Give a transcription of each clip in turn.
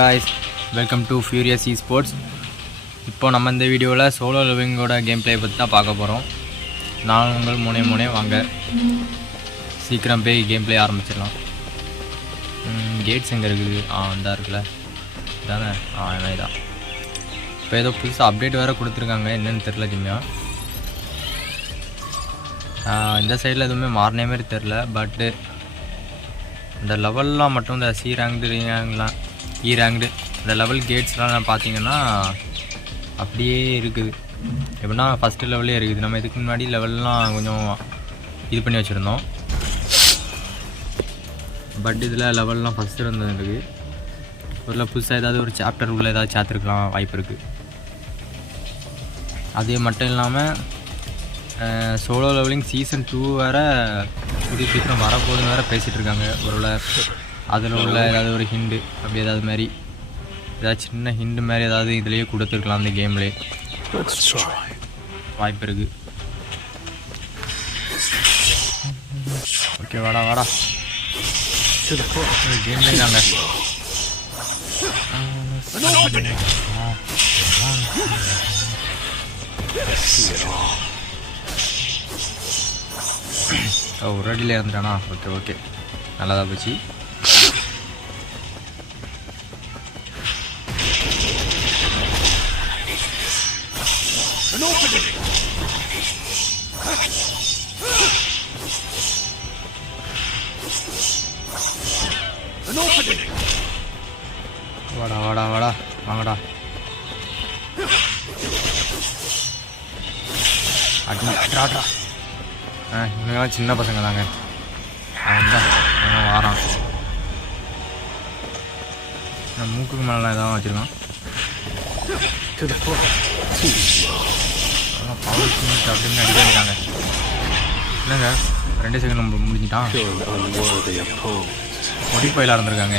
guys, welcome to Furious Esports. இப்போ நம்ம இந்த வீடியோவில் சோலோ லிவிங்கோட கேம் பிளே பற்றி தான் பார்க்க போகிறோம். நான் உங்கள் முனே வாங்க சீக்கிரம் போய் கேம் பிளே ஆரம்பிச்சிடலாம். கேட்ஸ் எங்கே இருக்குது? இதாக இருக்குல்ல தானே? என்ன இதான் இப்போ ஏதோ புதுசாக அப்டேட் வேறு கொடுத்துருக்காங்க, என்னென்னு தெரில ஜிம்மியா. இந்த சைடில் எதுவுமே மாறின மாதிரி தெரில. பட்டு இந்த லெவல்லாம் மட்டும் இந்த சி ரேங்க்டு ரேங்க்லாம் இ ரேங்க்டு இந்த லெவல் கேட்ஸ்லாம் பார்த்தீங்கன்னா அப்படியே இருக்குது. எப்படின்னா ஃபஸ்ட்டு லெவலே இருக்குது. நம்ம இதுக்கு முன்னாடி லெவல்லாம் கொஞ்சம் இது பண்ணி வச்சுருந்தோம். பட் இதில் லெவல்லாம் ஃபஸ்ட்டு இருந்தது. ஒரு புதுசாக ஏதாவது ஒரு சாப்டர் உள்ள ஏதாவது சேர்த்துருக்கலாம் வாய்ப்பு இருக்குது. அதே மட்டும் இல்லாமல் சோலோ லெவலிங் சீசன் 2 வேறு புதிய சீக்கிரம் வரப்போகுதுன்னு வேறு பேசிகிட்டு இருக்காங்க. ஒருவேளை அதில் உள்ள ஏதாவது ஒரு ஹிண்டு அப்படி ஏதாவது மாதிரி ஏதாவது சின்ன ஹிண்டு மாதிரி ஏதாவது இதுலேயே கொடுத்துருக்கலாம் அந்த கேம்லேயே வாய்ப்பு இருக்குது. ஓகே வாடா கேம்லேயே தாங்க. ஒரு அடியில் இருந்துட்டானா? ஓகே நல்லாதான் போச்சு. வாடா வாங்கடா. அட்ரா இவங்கெல்லாம் சின்ன பசங்க தாங்க. வாரான் மூக்குக்கு மேலாம் எதாவது வச்சுருக்கான். பவர் அப்படின்னு அடிக்காங்க. இல்லைங்க 2 செகண்ட் முடிஞ்சிட்டான். பொடிப்பயிலாக இருந்திருக்காங்க.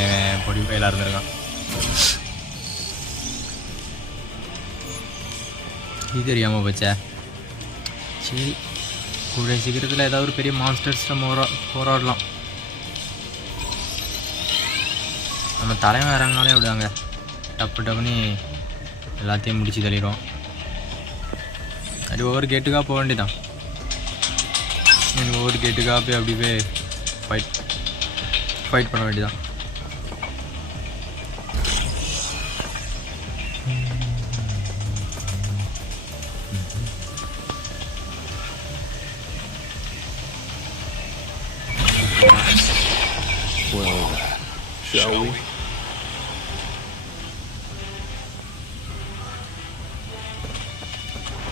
இது தெரியாமல் போச்சே. சரி, கூடிய சீக்கிரத்தில் ஏதாவது ஒரு பெரிய மான்ஸ்டர்ஸ் நம்ம போராடலாம். நம்ம தலைமை இறங்கினாலே அப்படிதாங்க, டப்புன்னு எல்லாத்தையும் முடிச்சு தள்ளிடுவோம். அப்படி ஒவ்வொரு கேட்டுக்காக போக வேண்டியதான். ஒவ்வொரு கேட்டுக்காக போய் அப்படி போய் ஃபைட் பண்ண வேண்டியதான். Shall we?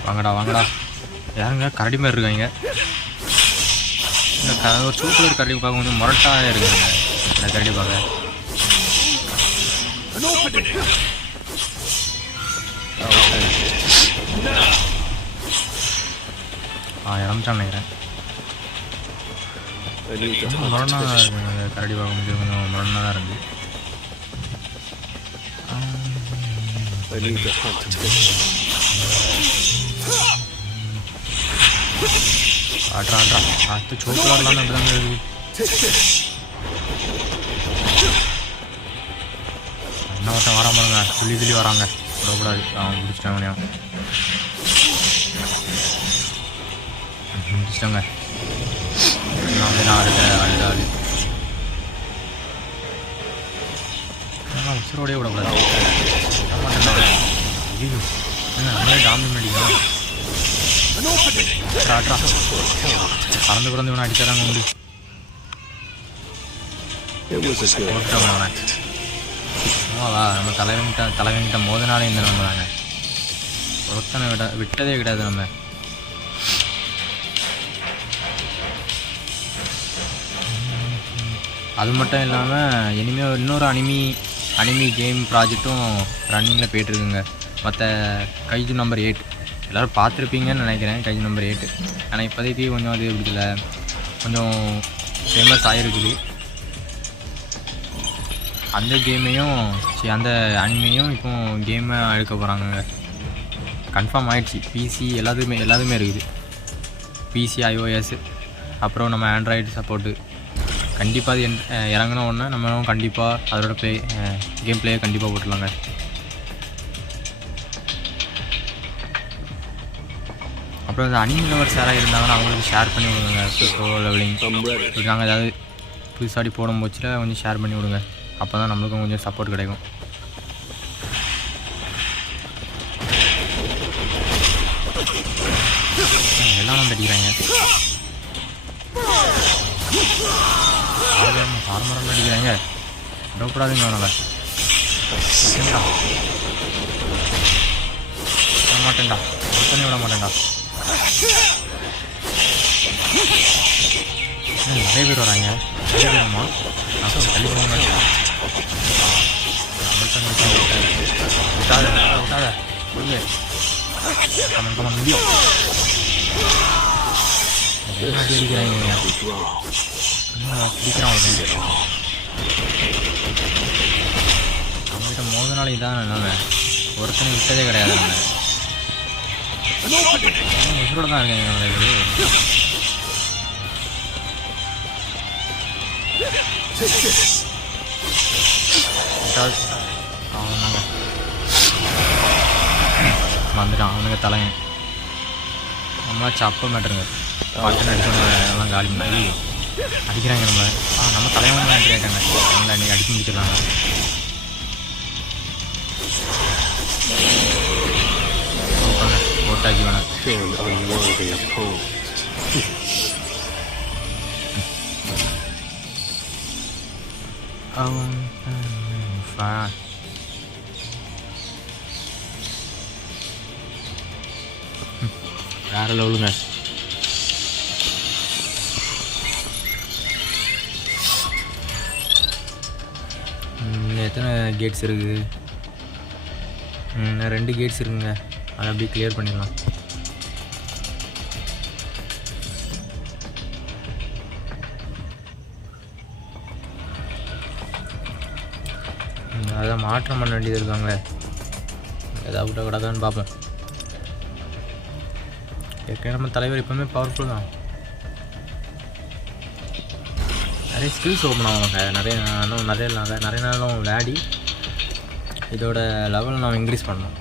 வாங்கடா யாருங்க கரடி மாதிரி இருக்காங்க. இந்த ஒரு சூப்பர் கரடி பார்க்க கொஞ்சம் முரட்டாக இருக்குங்க. இந்த கரடி பார்க்க இறந்துட்டான் நினைக்கிறேன். முரணாக தான் இருக்குங்க. அந்த கரடி பார்க்க முடியும் கொஞ்சம் முரணாக தான் இருக்கு. ஆட்ரா அடுத்து சோப்புலாடலாம் அப்படிதாங்க இருக்குது. என்ன ஒருத்தன் வராம பாருங்க, துள்ளி வராங்க. விடக்கூடாது, அவன் முடிச்சிட்டாங்க. முடிச்சிட்டாங்க. உசுரோடய விடக்கூடாது. நம்மளே டாமினேட் அடிக்கலாம். பறந்து பிறந்து இவனை அடிச்சாதாங்க உண்டு. நம்ம தலைவன்கிட்ட மோதனாலே இந்த நம்ம தாங்க. ஒருத்தனை விட்டதே கிடையாது நம்ம. அது மட்டும் இல்லாமல் இனிமேல் இன்னொரு அனிமி கேம் ப்ராஜெக்டும் ரன்னிங்கில் போய்ட்டுருக்குங்க. மற்ற கைஜு நம்பர் 8 எல்லோரும் பார்த்துருப்பீங்கன்னு நினைக்கிறேன். கைஜு நம்பர் 8 ஆனால் இப்போதைக்கு கொஞ்சம் அது எப்படி இல்லை, கொஞ்சம் ஃபேமஸ் ஆகிருக்குது. அந்த கேமையும் அந்த அனிமையும் இப்போ கேமை எடுக்க போகிறாங்க. கன்ஃபார்ம் ஆகிடுச்சு. பிசி எல்லாத்துமே இருக்குது. பிசி iOS அப்புறம் நம்ம ஆண்ட்ராய்டு சப்போர்ட்டு கண்டிப்பாக அது இறங்கின உடனே நம்ம கண்டிப்பாக அதோட கேம் பிளேயை கண்டிப்பாக போட்டுடலாங்க. அப்புறம் இந்த அனிமி லவர்ஸ் யாராவது இருந்தாங்கன்னா அவங்களுக்கு ஷேர் பண்ணி விடுங்க. சோலோ லெவலிங் நாங்கள் ஏதாவது புதுசாடி போடும் போச்சில் கொஞ்சம் ஷேர் பண்ணி விடுங்க. அப்போ தான் நம்மளுக்கும் கொஞ்சம் சப்போர்ட் கிடைக்கும். எல்லாம் வந்து அடிக்கிறாங்க. ஃபார்மரெல்லாம் அடிக்கிறாங்க. விடக்கூடாதுங்க அவனால். விட மாட்டேன்டா, ஒருத்தனே விட மாட்டேன்டா. நிறைய பேர் வராங்க. நிறைய பேருமா தள்ளி போவாங்க. விட்டாத விட்டாத புரியுது. கமன் கமன் முடியும். அடிக்கிறாங்க. பிடிக்கிறான் அவங்ககிட்ட மோதனால இதான் நம்ம ஒருத்தனை விட்டதே கிடையாது. நம்ம உசுரோட தான் இருக்காங்க நிறைய பேர். அவனாங்க வந்துட்டான். அவனுங்க தலையன் நம்மளா சப்ப மேட்டருங்க. பட்டன் அடிச்சோன்னு எல்லாம் காலி பண்ணி அடிக்கிறாங்க. நம்ம தலைவன் என்ட்ரி ஆகிட்டாங்க. அவங்கள இன்றைக்கி அடிக்க முடிச்சிடலாங்க. போட்டாக்கி வேணாம். வேற லெவலுங்க. எத்தனை கேட்ஸ் இருக்குது? 2 கேட்ஸ் இருக்குங்க. அதை அப்படியே கிளியர் பண்ணிடலாம். அதை மாற்றம் பண்ண வேண்டியது இருக்காங்க. எதாவது விட்ட கிடக்கான்னு பார்ப்போம். ஏற்கனவே நம்ம தலைவர் எப்போவுமே பவர்ஃபுல் தான். நிறைய ஸ்கில்ஸ் ஓப்பன் ஆகுவாங்க. நிறைய நாளும் விளையாடி இதோட லெவல் நம்ம இன்க்ரீஸ் பண்ணணும்.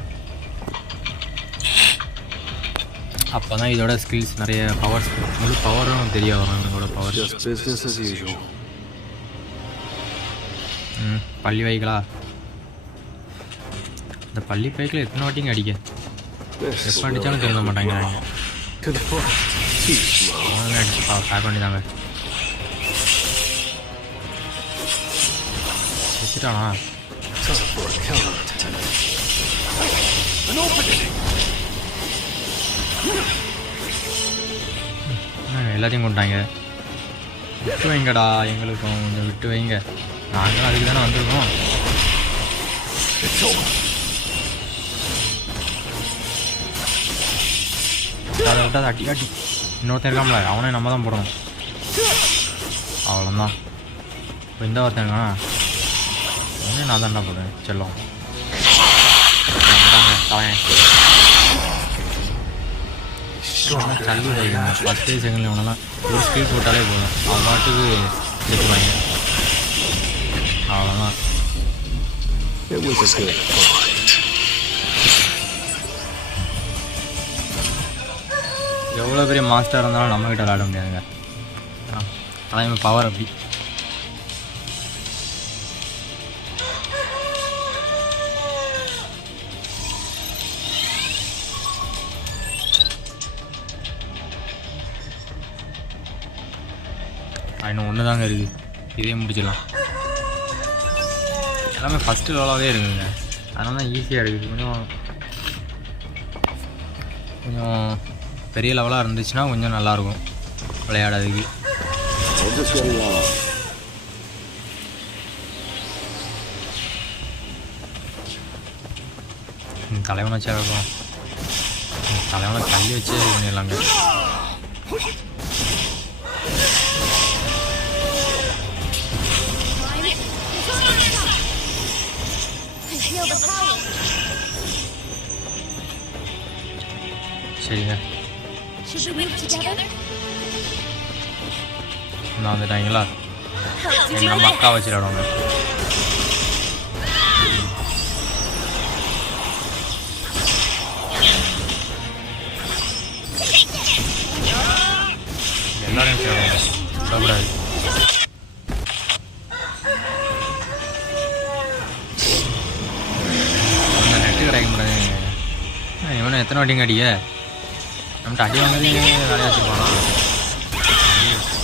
அப்போ தான் இதோட ஸ்கில்ஸ் நிறைய பவர்ஸ் முழு பவரும் தெரிய வரும். இதோட பவர் பள்ளி வைகளா? இந்த பள்ளி பைக்கில் எத்தனை வாட்டிங்க அடிக்க? எப்போ அடித்தாலும் திருந்த மாட்டாங்க. அவங்க அடிச்சு பேக் பண்ணிதாங்க. வச்சுட்டானா? எல்லாத்தையும் கொண்டாங்க. விட்டு வைங்கடா, எங்களுக்கும் கொஞ்சம் விட்டு வைங்க. நாங்களும் அதுக்கு தானே வந்திருக்கோம். அதை விட்டு அதை அடி இன்னொருத்தன் இருக்காமல, அவனே நம்ம தான் போடணும். அவ்வளோதான். இப்போ இந்த ஒருத்தன் இருக்கானா, அவனே நான் தான்டா போடுவேன். செல்லம் தள்ளி வைக்கணும். 10 செகண்ட்ல இவனெல்லாம் ஒரு ஸ்பீட் போட்டாலே போதும். அவன் பாட்டுக்கு எடுத்துவாங்க. அவ்வளோதான். எவ்வளோ பெரிய மாஸ்டர் இருந்தாலும் நம்மக்கிட்ட விளையாட முடியாதுங்க. அதான் பவர் அப்படி. இன்னும் ஒன்று தாங்க இருக்குது. இதே முடிச்சிடலாம். எல்லாமே ஃபஸ்ட்டு லெவலாகவே இருக்குங்க. அதனால தான் ஈஸியாக இருக்குது. கொஞ்சம் பெரிய லெவலாக இருந்துச்சுன்னா கொஞ்சம் நல்லாயிருக்கும் விளையாடுறதுக்கு. தலைவனை வச்சா இருக்கும். தலைவனை தள்ளி வச்சு இது பண்ணிடலாங்க. சரிங்க, நான் வந்துட்டாங்களா? எங்கள் நம்ம அக்கா வச்சு விளாடுவாங்க. எல்லாரும் வச்சு விளாடுவாங்க, விடக்கூடாது. அந்த நெட்டு கிடைக்க முடியாது. இவனை எத்தனை வாட்டிங்க அடிக்க நம்மகிட்ட அடி வாங்கவே வேலையாக வச்சுருப்பானா?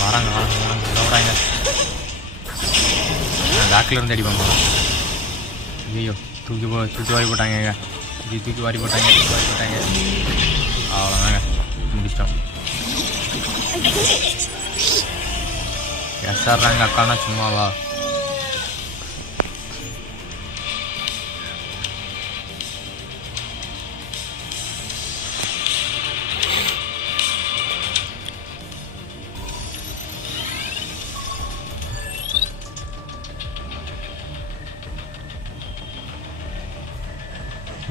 வராங்க வராங்க வராங்க விடக்கூடாங்க. பேக்கில் இருந்து அடி பண்ணுவாங்க. ஐயோ தூக்கி வாரி போட்டாங்க. தூக்கி வாரி போட்டாங்க. அவ்வளோதாங்க, முடிச்சிட்டோம். எஸ்ஆர்றாங்க அக்கானா சும்மாவா?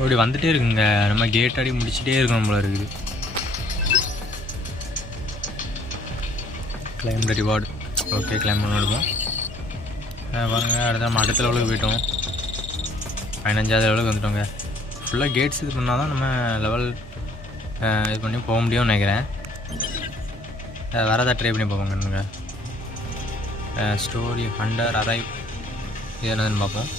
அப்படி வந்துகிட்டே இருக்குங்க. நம்ம கேட் அடி முடிச்சுட்டே இருக்கணும் போல இருக்குது. கிளைம் த ரிவார்டு. ஓகே, கிளைம் பண்ண எடுப்போம். பாருங்கள், அடுத்த நம்ம அடுத்த லெவலுக்கு போயிட்டோம். 15வது லெவலுக்கு வந்துட்டோங்க. ஃபுல்லாக கேட்ஸ் இது பண்ணால் தான் நம்ம லெவல் இது பண்ணி போக முடியும்னு நினைக்கிறேன். வேறு ஏதாவது ட்ரை பண்ணி பார்ப்போங்க. ஸ்டோரி ஹண்டர் அரைவ் இது என்னதுன்னு பார்ப்போம்.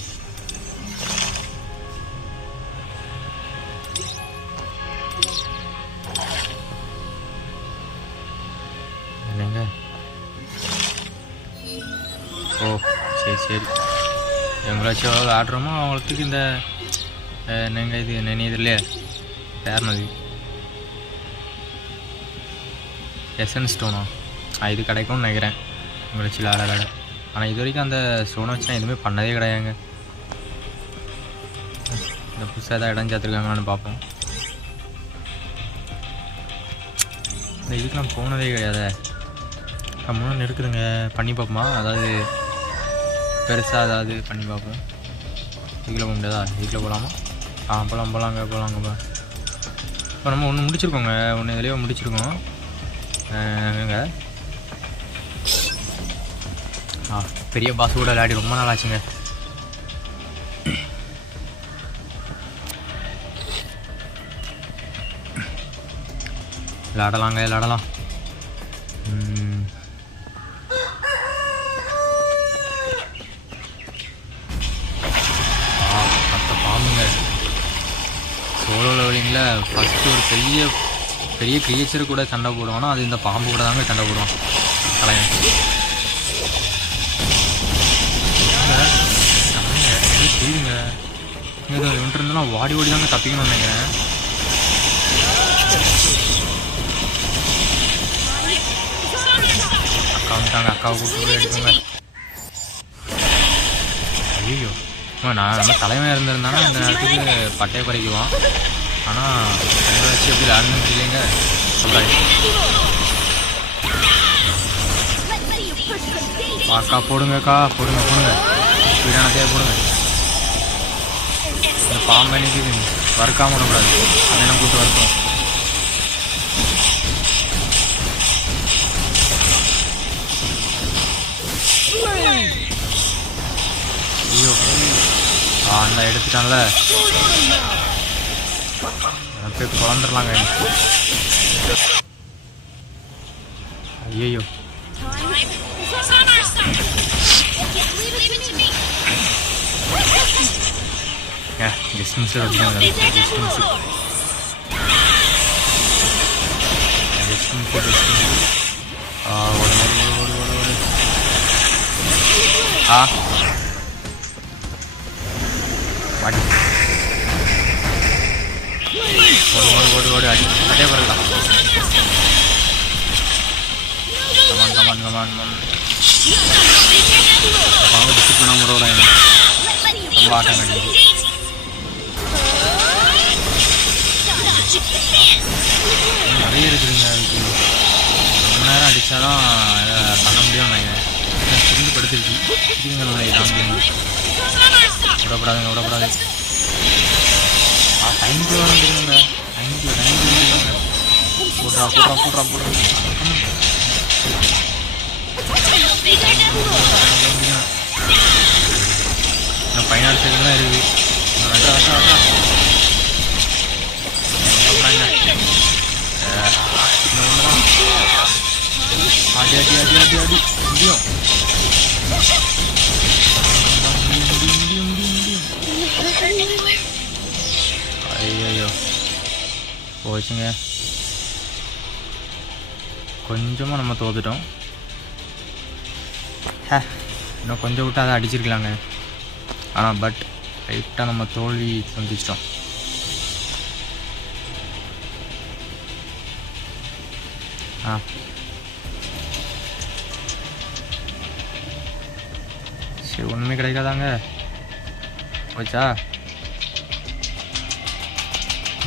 என்னங்க? ஓ சரி எங்களாச்சும் ஆடுறோமோ அவங்களுக்கு இந்த என்னங்க இது நினைவு இல்லையே பேர்னது எசன் ஸ்டோனா? இது கிடைக்கும்னு நினைக்கிறேன் உங்களாச்சு விளாட. ஆனால் இது வரைக்கும் அந்த ஸ்டோனை வச்சு நான் எதுவுமே பண்ணதே கிடையாதுங்க. இந்த புதுசாக எதாவது இடம் சேர்த்துருக்காங்களான்னு பார்ப்போம். இந்த இதுக்கு நான் போனதே கிடையாது. முன்னாடி இருக்குதுங்க, பண்ணி பார்ப்போமா? அதாவது பெருசாக அதாவது பண்ணி பார்ப்போம். இதுக்குள்ள போக முடியாதா? இதுக்குள்ள போகலாமா? போகலாங்க. இப்போ நம்ம ஒன்று முடிச்சிருக்கோங்க, ஒன்று இதுலேயே முடிச்சிருக்கோம். பெரிய பாஸ் கூட விளையாடி ரொம்ப நாள் ஆச்சுங்க. விளாடலாம். பாம்புங்க சோலோ லெவலிங்கில் ஃபஸ்ட்டு ஒரு பெரிய கிரியேச்சர் கூட சண்டை போடுவானா, அது இந்த பாம்பு கூட தாங்க சண்டை போடுவான் தலைவன். தெரியுங்க, இங்கே இருந்தெல்லாம் ஓடி தாங்க தப்பிக்கணும்னு நினைக்கிறேன். அக்கா வந்துட்டாங்க, அக்காவை கூப்பிட்டு எடுத்துங்க. ஐயோ நம்ம தலைவன் இருந்திருந்தானா இந்த நேரத்துக்கு பட்டையை பறிக்குவான். ஆனால் உங்களை வச்சு எப்படி விளாடணும்னு தெரியலைங்க. அக்கா போடுங்கக்கா, போடுங்க ஸ்பீடானத்தையே போடுங்க. இந்த பாம்பை நிற்கிது வறுக்காம விடக்கூடாது, அதை நம்ம கூப்பிட்டு வறுக்கணும். ஐயோ அந்த எடுத்துட்டான்ல, போய் குழந்துடலாங்க. ஐயோ டிஸ்டன்ஸில் வச்சுக்காங்க. டிஸ்டன்ஸு ஓடு அடி அதே பிறகுதான். கமான் அவங்க டிசிப்ளினாக முறைவிடாங்க. ரொம்ப ஆட்டம் கட்டிடுது. நிறைய இருக்குதுங்க. அதுக்கு ரொம்ப நேரம் அடித்தாதான் பண்ண முடியும்னு நினைக்கிறேன். திரும்பி படுத்துருச்சு. இதுங்க நம்மளை தாங்க விடக்கூடாது. டைமுக்கு வர முடியுங்க. டைமுக்கு போடுறா. பதினாறு செகண்ட் தான் இருக்குது. அடி அடி அடி அடி அடி முடியும். ஐயோ போச்சுங்க. கொஞ்சமாக நம்ம தோத்துட்டோம். இன்னும் கொஞ்சம் விட்டு அதை அடிச்சிருக்கலாங்க. ஆனால் பட் லைட்டாக நம்ம தோல்வி சந்திச்சிட்டோம். சரி ஒன்றுமே கிடைக்காதாங்க. போச்சா?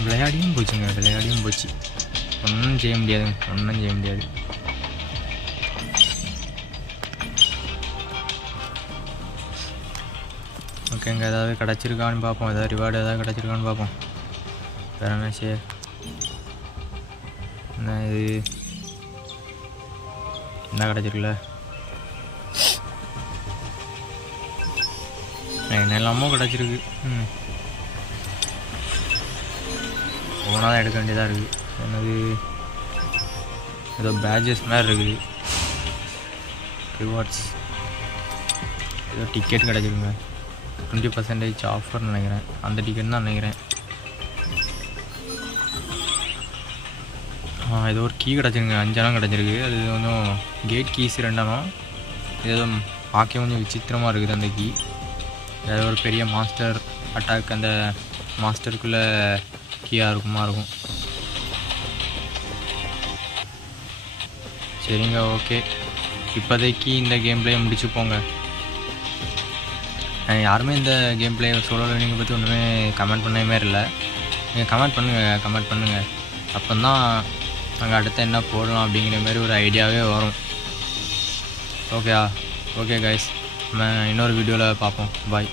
விளையாடியும் போச்சுங்க, விளையாடியும் போச்சு. ஒன்றும் செய்ய முடியாதுங்க, ஒன்றும் செய்ய முடியாது. ஓகேங்க, ஏதாவது கிடச்சிருக்கான்னு பார்ப்போம். ஏதாவது ரிவார்டு ஏதாவது கிடச்சிருக்கான்னு பார்ப்போம். வேறு என்ன சரி என்ன இது என்ன கிடச்சிருக்குல்ல? என்னெல்லாமோ கிடச்சிருக்கு. ஒவ்வொன்றா தான் எடுக்க வேண்டியதாக இருக்குது. என்னது ஏதோ பேட்ஜஸ் மாதிரி இருக்குது. ரிவார்ட்ஸ் ஏதோ டிக்கெட் கிடச்சிருங்க. 20% ஆஃபர்னு நினைக்கிறேன். அந்த டிக்கெட் தான் நினைக்கிறேன். ஏதோ ஒரு கீ கிடச்சிருங்க. 5 அணம் கிடச்சிருக்கு. அது கொஞ்சம் கேட் கீஸ் 2 அணம். இது ஏதோ பார்க்க கொஞ்சம் விசித்திரமாக இருக்குது அந்த கீ. ஏதோ ஒரு பெரிய மாஸ்டர் அட்டாக் அந்த மாஸ்டருக்குள்ளே கீயாக இருக்கும். சரிங்க, ஓகே. இப்போதைக்கு இந்த கேம் பிளே முடிச்சு போங்க. யாருமே இந்த கேம் பிளே சோலோ லிவிங்கை பற்றி ஒன்றுமே கமெண்ட் பண்ணவே மாதிரி இல்லை. நீங்கள் கமெண்ட் பண்ணுங்கள். அப்போ தான் நாங்கள் அடுத்து என்ன போடலாம் அப்படிங்கிற மாதிரி ஒரு ஐடியாவே வரும். ஓகே கைஸ், நம்ம இன்னொரு வீடியோவில் பார்ப்போம். பாய்.